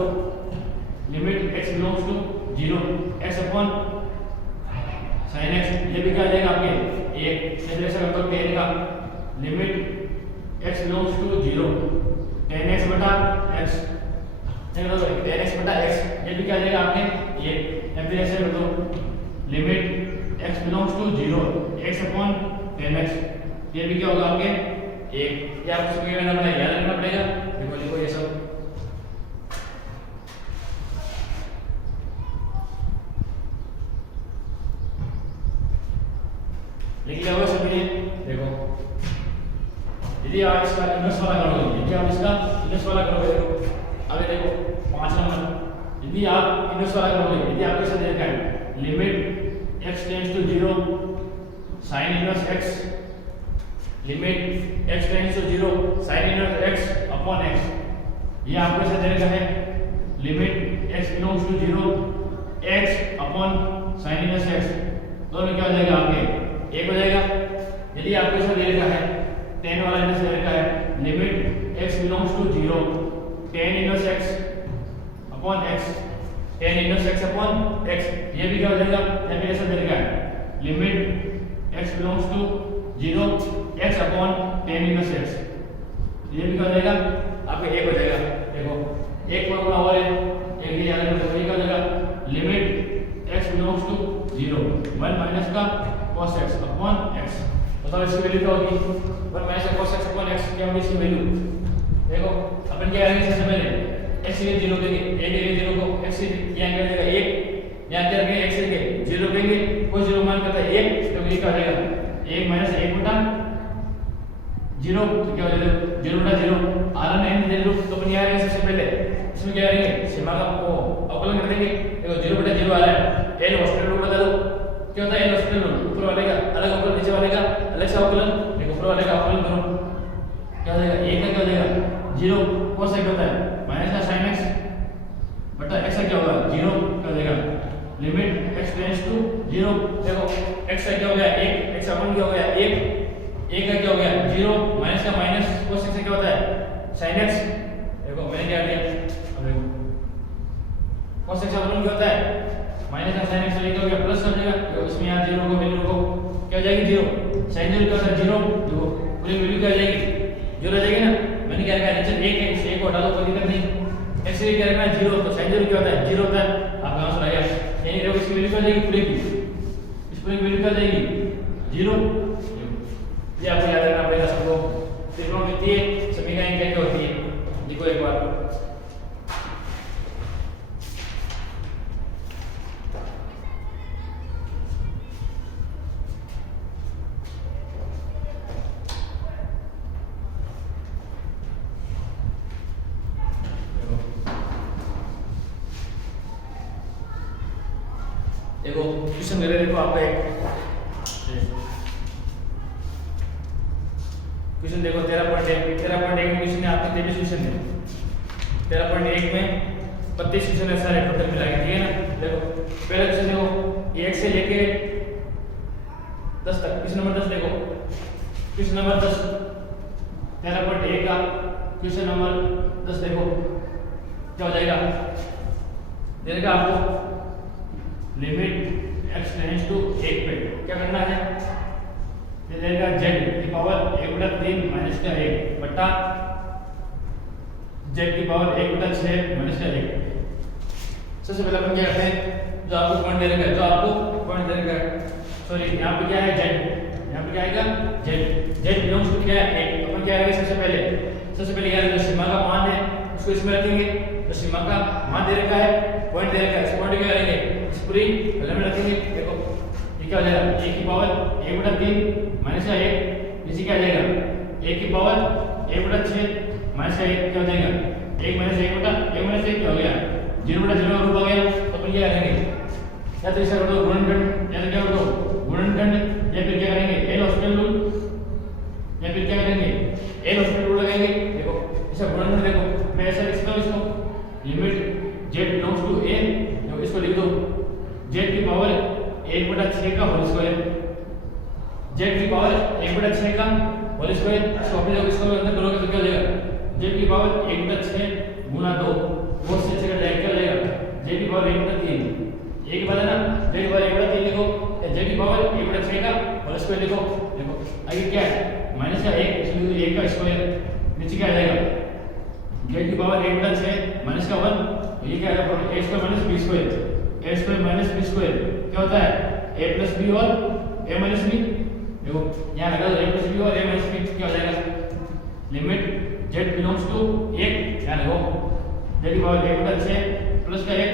limit x belongs to 0 x upon sin x, ये भी क्या आ जाएगा आपके 1। जैसे ऐसा कर दो tan का limit x belongs to 0 tan x बटा x, tan x बटा x, ये भी क्या आ जाएगा आपके 1। या फिर ऐसे कर दो limit x belongs to 0 x upon tan x, ये भी क्या होगा आपके 1। ये आपको सब याद रखना पड़ेगा। देखो लिखो ये सब लिख लिया होगा सभी। देखो यदि आप इसका इनवर्स वाला करोगे, यदि आप इसका इनवर्स वाला करोगे, देखो आगे देखो 5 नंबर, यदि आप इनवर्स वाला करोगे, यदि आपको ऐसा देखा है limit x tends to 0 sin inverse x, limit x tends to 0 sin inverse x upon x, ये आपको ऐसा दे रखा है limit x belongs to 0 x upon sin inverse x, दोनों क्या हो जाएगा आपके 1 हो जाएगा। यदि आपको ऐसा दे रखा है tan वाला इनवर्स दे रखा है limit x belongs to 0 tan inverse x upon x, tan inverse x upon x, ये भी क्या हो जाएगा। या फिर ऐसा दे रखा है limit x belongs to 0 x upon tan inverse x, ये भी क्या हो जाएगा आपके 1 हो जाएगा। देखो एक फॉर्मूला और है, एक ये याद रखना है, क्या हो जाएगा limit x belongs to 0 1 minus का cos x अपॉन x। बताओ इसकी वैल्यू क्या होगी 1 माइनस का cos x अपॉन x, क्या होगी इसकी वैल्यू। देखो अपन क्या करेंगे सबसे पहले x के 0 देंगे, a के 0 को x यहां क्या देगा 1, यहां क्या रखेंगे x के 0 देंगे, कोई 0 मान करता है 1, तो ये क्या हो जाएगा 1 माइनस 1 बटा 0, तो क्या हो जाएगा 0 बटा 0 rn n दे दो। तो अपन यहां आएंगे सबसे पहले इसमें क्या करेंगे सीमा का अवकलन कर देंगे। देखो 0 बटा 0 आ रहा है, एल हॉस्पिटल रूल बता दो क्या होता है एल हॉस्पिटल रूल, ऊपर वाले का अलग अवकलन नीचे वाले का अलग से अवकलन। देखो ऊपर वाले का अवकलन करो क्या हो जाएगा 1 का क्या हो जाएगा 0 cos x होता है माइनस का sin x बटा x का क्या होगा 0 क्या हो जाएगा लिमिट x टेंड्स टू 0। देखो x का क्या हो गया 1, x अपॉन क्या हो गया 1, 1 का क्या हो गया 0 माइनस का माइनस cos x क्या होता है sin x। देखो मैंने क्या दिया, अब देखो cos x अपॉन क्या होता है माइनस का sin x, क्या हो गया प्लस हो जाएगा। तो इसमें यहां 0 को वैल्यू को क्या हो जाएगी 0, sin 0 क्या होता है 0, देखो पूरी वैल्यू क्या हो जाएगी 0 हो जाएगी ना। मैंने क्या रखा है नीचे 1 है, इस 1 को हटा दो, कोई दिक्कत नहीं। x क्या रखना है 0, तो sin 0 क्या होता है 0 होता है। आपका आंसर आ गया। यानी देखो इसकी वैल्यू क्या हो जाएगी पूरी की, इस पूरी वैल्यू क्या हो जाएगी 0। ये आपको याद रखना पड़ेगा सबको। त्रिकोणमितीय समीकरण क्या क्या होती है देखो एक बार। देखो क्वेश्चन मेरे देखो आपका एक क्वेश्चन देखो 13.1 में क्वेश्चन है आपका 23 क्वेश्चन है। 13.1 में 32 क्वेश्चन है सारे टोटल मिला के, ठीक है ना। देखो पहला क्वेश्चन देखो 1 से लेके 10 तक, क्वेश्चन नंबर 10 देखो क्वेश्चन नंबर 10 13.1 का क्वेश्चन नंबर 10 देखो क्या हो जाएगा। दे देगा आपको लिमिट x टेंड्स टू 1 पे क्या करना है, ये देगा z की पावर 1/3 माइनस का 1 बटा z की पावर 1/6 माइनस का 1। सबसे पहले अपन क्या करते हैं, जो आपको पॉइंट दे रखा है, जो आपको पॉइंट दे रखा है, सॉरी यहाँ पे क्या है z, यहाँ पे क्या आएगा z बिलोंग्स टू क्या है 1। अपन क्या करेंगे सबसे पहले यार जो सीमा का मान है उसको इसमें रखेंगे। तो सीमा का मान दे रखा है, पॉइंट दे रखा है, इस पॉइंट क्या करेंगे, इस पूरी कॉलम में रखेंगे। देखो ये क्या हो जाएगा, a की पावर 1/3 माइनस का 1, इसी क्या आ जाएगा a की पावर 1/6 माइनस का 1 क्या हो जाएगा 1 माइनस 1 क्या हो गया 0/0 का रूप आ गया। तो अपन क्या करेंगे, या तो इसे कर दो गुणनखंड, या तो क्या कर दो गुणनखंड, या फिर क्या करेंगे एल हॉस्पिटल रूल, या फिर क्या करेंगे एल हॉस्पिटल रूल लगाएंगे। देखो इसे गुणनखंड, देखो मैं ऐसा लिखता हूं इसको, limit z belongs to a, देखो इसको लिख दो z की पावर 1/6 का होल स्क्वायर, z की पावर 1/6 का होल स्क्वायर। इसको अपने जब इसको अंदर करोगे तो क्या हो जाएगा, z की पावर 1/6 गुना 2 वो से कट जाएगा, क्या हो जाएगा z की पावर 1/3, एक बात है ना, z की पावर 1/3 लिखो, z की पावर 1/6 का होल स्क्वायर लिखो। देखो आगे क्या है माइनस का 1, इसलिए 1 का स्क्वायर, नीचे क्या आ जाएगा z की पावर 1/6 माइनस का 1, तो ये क्या आएगा a square minus b square, a square minus b square क्या होता है a प्लस b और a माइनस b। देखो यहाँ लगा दो a प्लस b और a माइनस b क्या हो जाएगा, लिमिट z बिलोंग्स टू 1, यहाँ देखो z की पावर 1/6 प्लस का 1,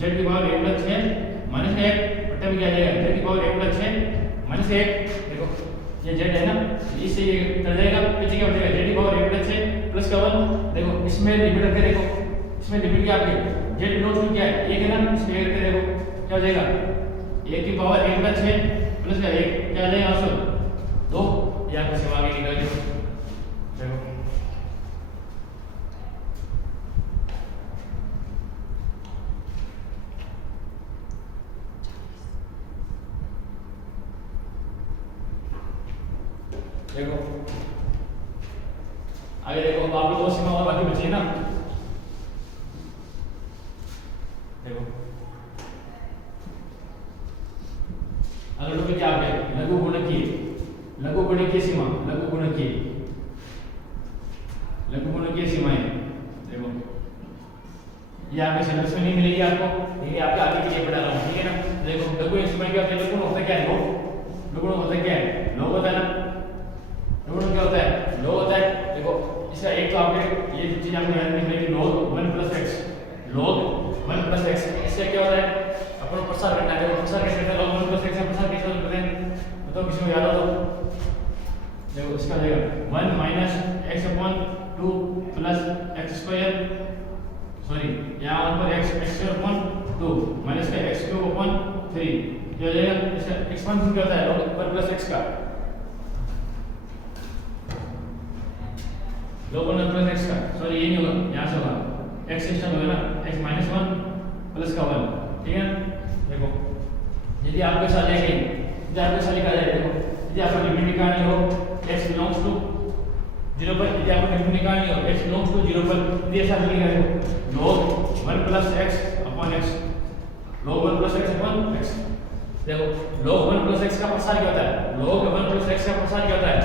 z की पावर 1/6 माइनस का 1 बटा में क्या आ जाएगा z की पावर 1/6 माइनस 1। देखो ये z है ना, इससे ये कर जाएगा, पीछे क्या हो जाएगा z की पावर 1/6 प्लस का 1। देखो इसमें लिमिट रख के देखो, इसमें लिमिट क्या आपके z बिलोंग्स टू क्या है 1 है ना, इसमें करके देखो क्या हो जाएगा 1 की पावर 1/6 प्लस का 1 क्या आ जाएगा आंसर 2। ये आपका सीमा आगे निकल गया। देखो देखो आगे देखो, बाकी दो सीमा और बाकी बची है ना। देखो अगले टॉपिक क्या है, लघु गुणकीय, लघु गुणकीय सीमा, लघु गुणकीय सीमाएं। देखो ये आपके सिलेबस में नहीं मिलेगी आपको, ये आपके आगे के लिए पढ़ा रहा हूँ, ठीक है ना। देखो लघु सीमा क्या होता है, लघु होता क्या है लोग, लघु होता क्या है लोग होता है ना, लघु क्या होता है लोग होता है। देखो इसका एक तो आपके ये चीज आपने याद रखनी है, log 1 + x, log 1 + x, इससे क्या होता है अपन प्रसार करना है। देखो प्रसार कैसे करते हैं, log 1 + x का प्रसार कैसे करते हैं तो किसी को याद हो तो देखो इसका आ जाएगा 1 - x/2 + x², सॉरी यहाँ पर x²/2 माइनस का x³/3 ये हो जाएगा। इसका एक्सपेंशन क्या होता है log 1 + x का, log 1 + x का, सॉरी ये नहीं होगा, यहाँ से होगा x सिस्टम होगा ना, x - 1 प्लस का 1, ठीक है। देखो यदि आपके साथ लिखा जाए, देखो यदि आपको लिमिट निकालनी हो x बिलोंग्स टू 0 पर, यदि आपको लिमिट निकालनी हो x बिलोंग्स टू 0 पर, यदि ऐसा लिखा है log 1 + x/x, log 1 + x/x। देखो log 1 + x का प्रसार क्या होता है, log 1 + x का प्रसार क्या होता है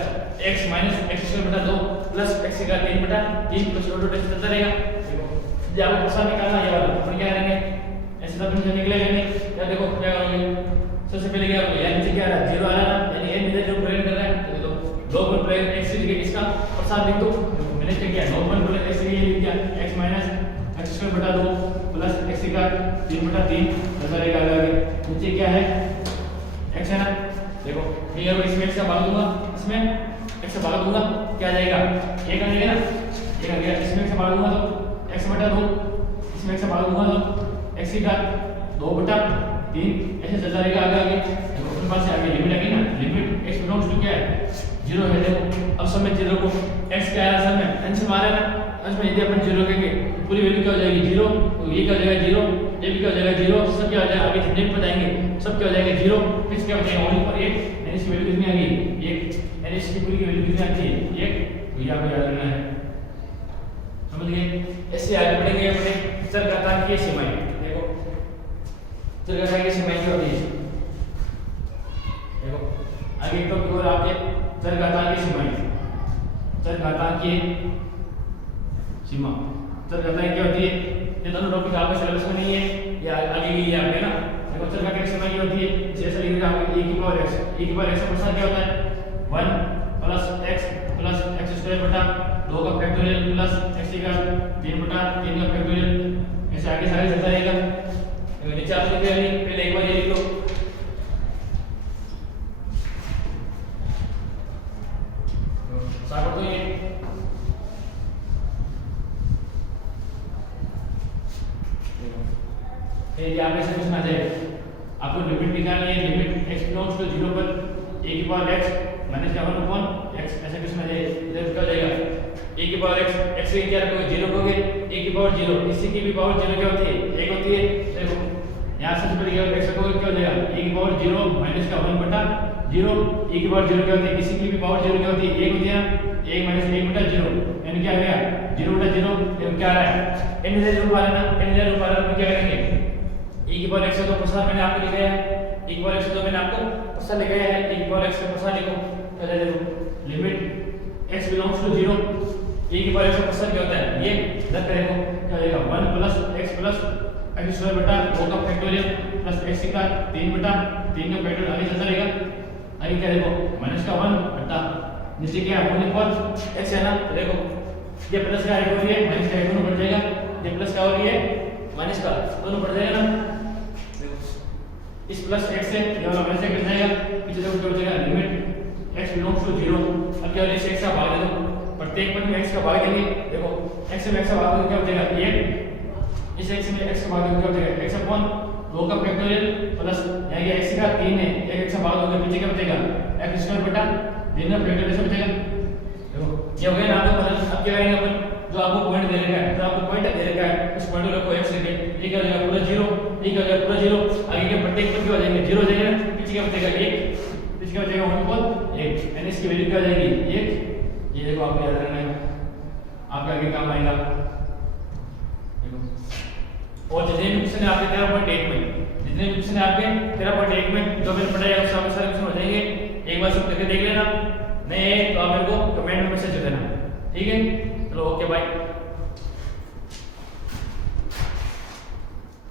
x - x² + 2 प्लस x का 3/3 प्लस छोटा टेस्ट चलता रहेगा। देखो यदि आपको प्रसार निकालना ये वाला, अपन क्या करेंगे ऐसे तो अपन निकलेगा नहीं, या देखो क्या करोगे सबसे पहले क्या करोगे, यानी नीचे क्या आ रहा है 0 आ रहा है, यानी ये जो प्रेजेंट कर रहा है तो log 1 + x लिख के इसका प्रसार लिख दो। देखो मैंने क्या किया log 1 + x ये लिख दिया, x - x² + 2 प्लस x का 3/3 चलता रहेगा आगे। नीचे क्या है x है ना, देखो मैं अगर इसमें x से भाग दूंगा, इसमें x से भाग दूंगा क्या आ जाएगा 1 आ जाएगा ना, 1 आ गया। इसमें x से भाग दूंगा तो x/2, इसमें x से भाग दूंगा तो x का 2/3 ऐसे चलता रहेगा आगे। देखो अपने पास आगे लिमिट आ गई ना, लिमिट x बिलोंग्स टू क्या है 0 है। देखो अब समय 0 को x क्या है असल में अंश मारा है ना, अंश में यदि अपन 0 कहेंगे तो पूरी वैल्यू क्या हो जाएगी 0, तो ये क्या हो जाएगा 0, ये भी क्या हो जाएगा 0, सब क्या हो जाएगा आगे झंझट बताएंगे, सब क्या हो जाएगा 0, फिर क्या हो जाएगा ओनली पर 1, यानी इसकी वैल्यू कितनी आ गई 1, एन एच की पूरी की वैल्यू कितनी आती है 1, तो ये आपको याद रखना है। समझ गए? ऐसे आगे बढ़ेंगे अपने चरघातांकीय सीमाएं। देखो चरघातांकीय सीमाएं क्या होती है, देखो आगे एक टॉपिक और आपके चरघातांकीय सीमाएं। चरघातांकीय सीमा, चरघातांकीय क्या होती है, ये दोनों टॉपिक आपके सिलेबस में नहीं है, ये आगे की है आपके ना। देखो चरघातांकीय सीमा क्या होती है, जैसे लिख रहा हूं e की पावर x, e की पावर x का प्रसार क्या होता है 1 + x + x² बटा 2 का फैक्टोरियल प्लस x का 3 बटा 3 का फैक्टोरियल, ऐसे आगे सारे चलता रहेगा। नीचे आप लिख रहे हैं, पहले एक बार ये लिख लो, सागर तो ये यहाँ पे से क्वेश्चन आ जाएगा, आपको लिमिट निकालनी है, लिमिट x बिलोंग्स टू 0 पर a की पावर x माइनस का 1/x, ऐसा क्वेश्चन आ जाएगा। इधर क्या हो जाएगा a की पावर x, x की क्या रखोगे 0 रखोगे, a की पावर 0, इसी की भी पावर 0 क्या होती है 1 होती है। देखो यहाँ से पहले क्या x रखोगे क्या हो जाएगा a की पावर 0 माइनस का 1/0, a की पावर 0 क्या होती है, किसी की भी पावर 0 क्या होती है 1 होती है ना, 1 माइनस 1/0, यानी क्या आ गया 0/0, क्या आ रहा है n इधर रूप आ रहा है ना, n इधर रूप आ रहा है, क्या करेंगे e की पावर x का प्रसार मैंने आपको लिखा है, e की पावर x तो मैंने आपको प्रसार लिखा है, e की पावर x का प्रसार लिखो, क्या देखो limit x belongs to 0, e की पावर x का प्रसार क्या होता है ये रख करेंगे, क्या हो जाएगा 1 + x + x² बटा 2 का फैक्टोरियल प्लस x का 3 बटा 3 का फैक्टोरियल, आगे चलता रहेगा। आगे क्या देखो माइनस का 1 बटा नीचे क्या होने पर x है ना, तो देखो ये प्लस का आएगा ये माइनस का दोनों बढ़ जाएगा, ये प्लस का और ये माइनस का दोनों बढ़ जाएगा ना, इस प्लस x से ये वाला माइनस कट जाएगा, पीछे देखो क्या हो जाएगा लिमिट x बिलोंग्स टू 0। अब क्या हो जाएगा x का भाग दे दो, प्रत्येक पद में x का भाग देंगे, देखो x में x का भाग देंगे क्या हो जाएगा 1, इस x में x का भाग देंगे क्या हो जाएगा x अपॉन 2 का फैक्टोरियल प्लस यहाँ ये x का 3 है, एक x का भाग दोगे पीछे क्या बचेगा x² बटा 3 का फैक्टोरियल से बचेगा। देखो ये हो गया ना आपका बदल। अब क्या करेंगे अपन, जो आपको पॉइंट दे रखा है, जो आपको पॉइंट दे रखा है उस पॉइंट को रखो x लेके, ये क्या हो जाएगा पूरा 0, ये क्या हो जाएगा पूरा 0, आगे के प्रत्येक पद क्या हो जाएंगे 0 हो जाएगा ना, पीछे क्या बचेगा 1, पीछे क्या बचेगा 1/1, यानी इसकी वैल्यू क्या हो जाएगी 1। ये देखो आपको याद रखना है, आपका आगे काम आएगा। देखो और जितने भी क्वेश्चन है आपके 13.1 में, जितने भी क्वेश्चन है आपके 13.1 में जो मैंने पढ़ाया उससे आपके सारे क्वेश्चन हो जाएंगे, एक बार सब करके देख लेना, नहीं तो आप मेरे को कमेंट में मैसेज कर देना, ठीक है। चलो ओके बाय।